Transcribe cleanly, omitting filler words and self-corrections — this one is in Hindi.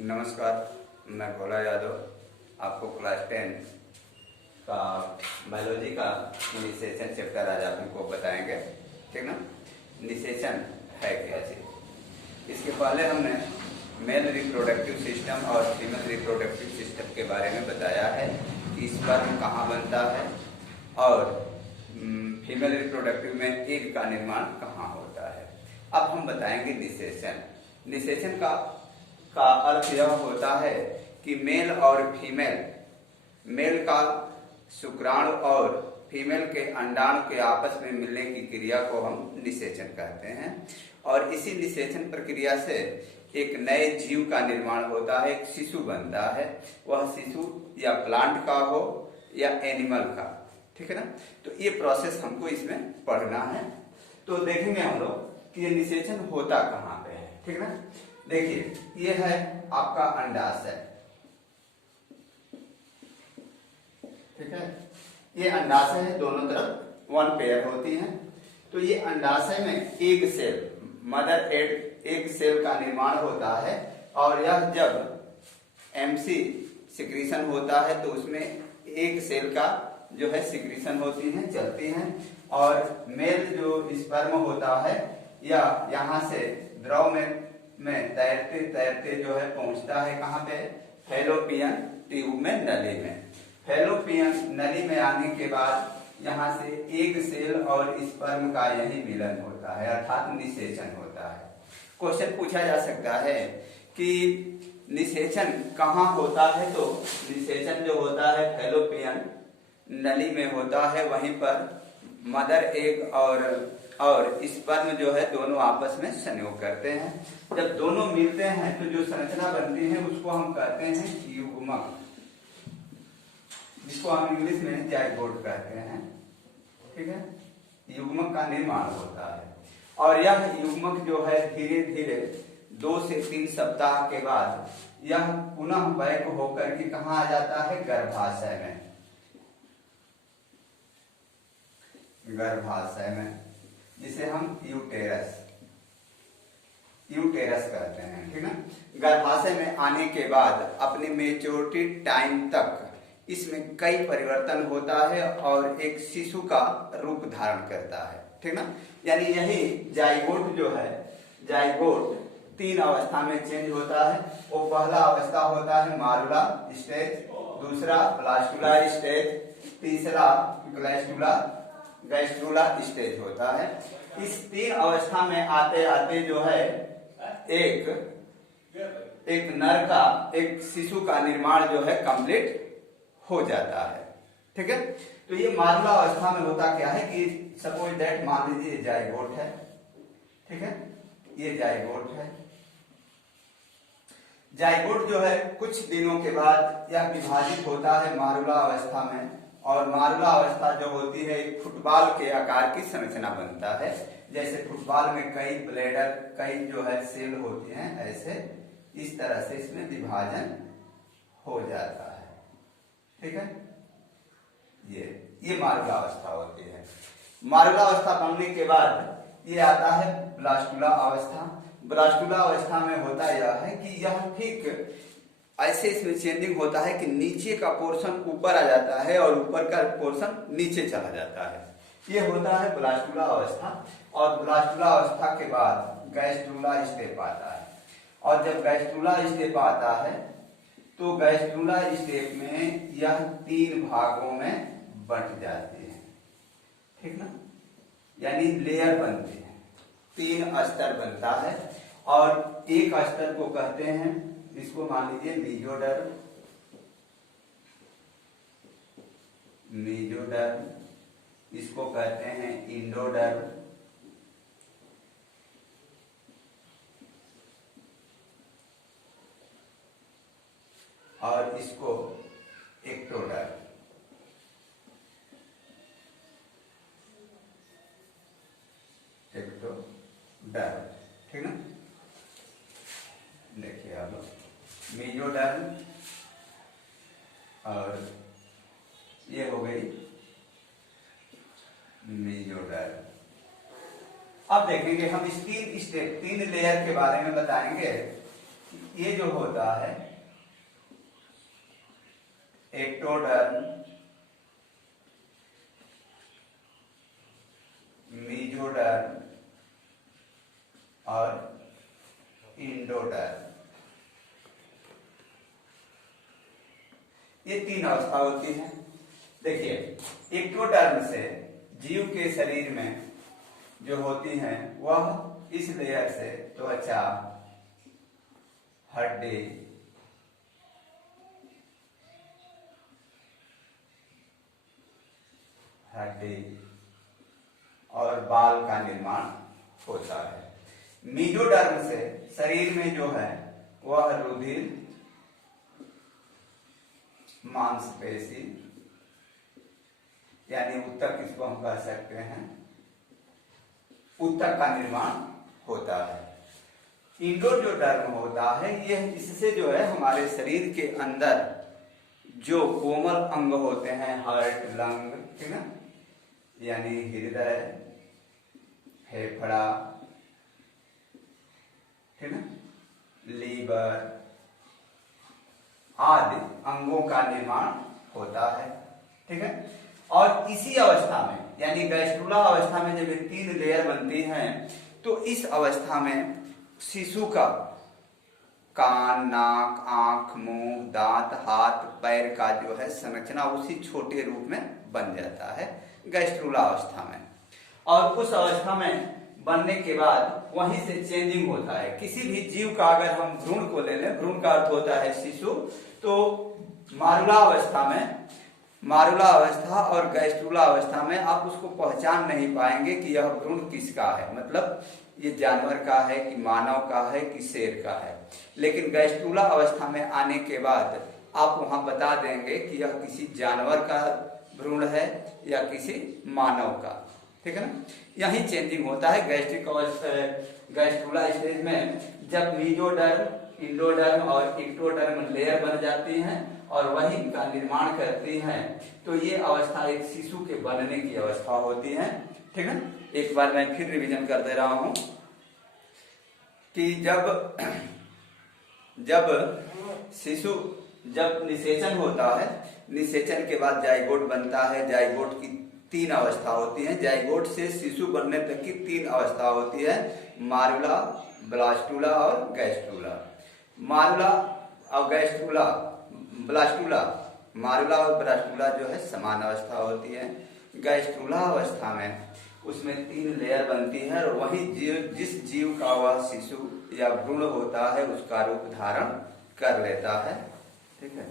नमस्कार, मैं भोला यादव आपको क्लास 10 का बायोलॉजी का निषेचन चैप्टर आज आपको बताएंगे। ठीक ना। निषेचन है क्या चीज। इसके पहले हमने मेल रिप्रोडक्टिव सिस्टम और फीमेल रिप्रोडक्टिव सिस्टम के बारे में बताया है कि स्पर्म कहाँ बनता है और फीमेल रिप्रोडक्टिव में एग का निर्माण कहाँ होता है। अब हम बताएंगे निषेचन। निषेचन का अर्थ यह होता है कि मेल और फीमेल, मेल का शुक्राणु और फीमेल के अंडाणु के आपस में मिलने की क्रिया को हम निषेचन कहते हैं। और इसी निषेचन प्रक्रिया से एक नए जीव का निर्माण होता है, एक शिशु बनता है। वह शिशु या प्लांट का हो या एनिमल का। ठीक है ना। तो ये प्रोसेस हमको इसमें पढ़ना है। तो देखेंगे हम लोग कि ये निषेचन होता कहाँ पे है। ठीक ना। देखिए, ये है आपका अंडाशय। ठीक है। ये अंडाशय है, दोनों तरफ वन पेयर होती है। तो ये अंडाशय में egg cell, mother egg cell का निर्माण होता है। और यह जब एमसी सिक्रीशन होता है तो उसमें एग सेल का जो है सिक्रीशन होती है, चलती है। और मेल जो स्पर्म होता है या यहाँ से द्रव में तैरते तैरते जो है पहुंचता है कहाँ पे, फैलोपियन ट्यूब में, नली में। फैलोपियन नली में आने के बाद यहाँ से एग सेल और स्पर्म का यही मिलन होता है, अर्थात निषेचन होता है। क्वेश्चन पूछा जा सकता है कि निषेचन कहाँ होता है। तो निषेचन जो होता है फैलोपियन नली में होता है। वहीं पर मदर एग और स्पर्म जो है दोनों आपस में संयोग करते हैं। जब दोनों मिलते हैं तो जो संरचना बनती है उसको हम कहते हैं युग्मक, जिसको हम इंग्लिश में जाइगोट कहते हैं। ठीक है। युग्मक का निर्माण होता है। और यह युग्मक जो है धीरे धीरे 2 से 3 सप्ताह के बाद यह पुनः बैक होकर के कहाँ आ जाता है, गर्भाशय में। गर्भाशय में, जिसे हम यूटेरस कहते हैं। ठीक है। गर्भाशय में आने के बाद अपने मेच्योरिटी टाइम तक इसमें कई परिवर्तन होता है और एक शिशु का रूप धारण करता है। ठीक ना। यानी यही जाइगोट जो है, जाइगोट 3 अवस्था में चेंज होता है। वो पहला अवस्था होता है मारुला स्टेज, दूसरा ब्लास्टुला स्टेज, तीसरा गैस्ट्रुला स्टेज होता है। इस 3 अवस्था में आते आते जो है एक नर का, एक शिशु का निर्माण जो है कंप्लीट हो जाता है। ठीक है। तो ये मारुला अवस्था में होता क्या है कि सपोज दैट, मान लीजिए जाइगोट है। ठीक है। ये जाइगोट है। जाइगोट जो है कुछ दिनों के बाद यह विभाजित होता है मारुला अवस्था में। और मारुला अवस्था जो होती है एक फुटबॉल के आकार की संरचना बनता है। जैसे फुटबॉल में कई ब्लेडर, कई जो है सेल होती हैं, ऐसे इस तरह से इसमें विभाजन हो जाता है। ठीक है। ये मारुला अवस्था होती है। मारुला अवस्था बनने के बाद ये आता है ब्लास्टुला अवस्था। ब्लास्टुला अवस्था में होता यह है कि यह ठीक ऐसे इसमें चेंजिंग होता है कि नीचे का पोर्शन ऊपर आ जाता है और ऊपर का पोर्शन नीचे चला जाता है। ये होता है ब्लास्टुला अवस्था। और ब्लास्टुला अवस्था के बाद गैस्ट्रुला स्टेप आता है। और जब गैस्ट्रुला स्टेप आता है तो गैस्ट्रुला स्टेप में यह 3 भागों में बंट जाती है। ठीक ना। यानी लेयर बनती है, 3 स्तर बनता है। और एक स्तर को कहते हैं, इसको मान लीजिए मीजोडर्म, इसको कहते हैं इंडोडर्म, और इसको एक्टोडर्म। ठीक ना। देखिए आप मेजोडर्म और ये हो गई मेजोडर्म। अब देखेंगे हम इस 3 लेयर के बारे में बताएंगे ये जो होता है एक्टोडर्म, मेसोडर्म और एंडोडर्म, ये 3 अवस्था होती है। देखिए, एक्टोडर्म से जीव के शरीर में जो होती हैं वह इस लेयर से त्वचा, हड्डी, और बाल का निर्माण होता है। मेसोडर्म से शरीर में जो है वह रुधिर, मांसपेशी यानी ऊतक, किसको हम कह सकते हैं, ऊतक का निर्माण होता है। एंडोडर्म होता है, यह इससे जो है हमारे शरीर के अंदर जो कोमल अंग होते हैं, हार्ट, लंग, ठीक है, यानी हृदय, फेफड़ा, ठीक है, लीवर आदि अंगों का निर्माण होता है, ठीक है। और इसी अवस्था में यानी गैस्ट्रुला अवस्था में जब ये 3 लेयर बनती हैं तो इस अवस्था में शिशु का कान, नाक, आंख, मुंह, दांत, हाथ, पैर का जो है संरचना उसी छोटे रूप में बन जाता है गैस्ट्रुला अवस्था में। और उस अवस्था में बनने के बाद वहीं से चेंजिंग होता है। किसी भी जीव का अगर हम भ्रूण को ले लें, भ्रूण का अर्थ होता है शिशु, तो मारुला अवस्था में, मारुला अवस्था और गैस्ट्रुला अवस्था में आप उसको पहचान नहीं पाएंगे कि यह भ्रूण किसका है, मतलब ये जानवर का है कि मानव का है कि शेर का है। लेकिन गैस्ट्रुला अवस्था में आने के बाद आप वहां बता देंगे कि यह किसी जानवर का भ्रूण है या किसी मानव का, ठीक है ना। यही चेंजिंग होता है गैस्ट्रिक अवस्था, गैस्ट्रुला स्टेज में जब मेसोडर्म, एंडोडर्म और एक्टोडर्म लेयर बन जाती हैं और वही इनका निर्माण करती हैं, तो ये अवस्था एक शिशु के बनने की अवस्था होती है, ठीक है। एक बार मैं फिर रिवीजन कर दे रहा हूं कि जब शिशु, जब निषेचन होता है, निषेचन के बाद जाइगोट बनता है। जाइगोट की 3 अवस्था होती है। जाइगोट से शिशु बनने तक की 3 अवस्था होती है, मारुला, ब्लास्टुला और गैस्ट्रुला। मारुला और गैस्ट्रुला, ब्लास्टुला, मारुला और ब्लास्टुला जो है समान अवस्था होती है। गैस्ट्रुला अवस्था में उसमें 3 लेयर बनती है और वही जीव, जिस जीव का वह शिशु या भ्रूण होता है उसका रूप धारण कर लेता है, ठीक है।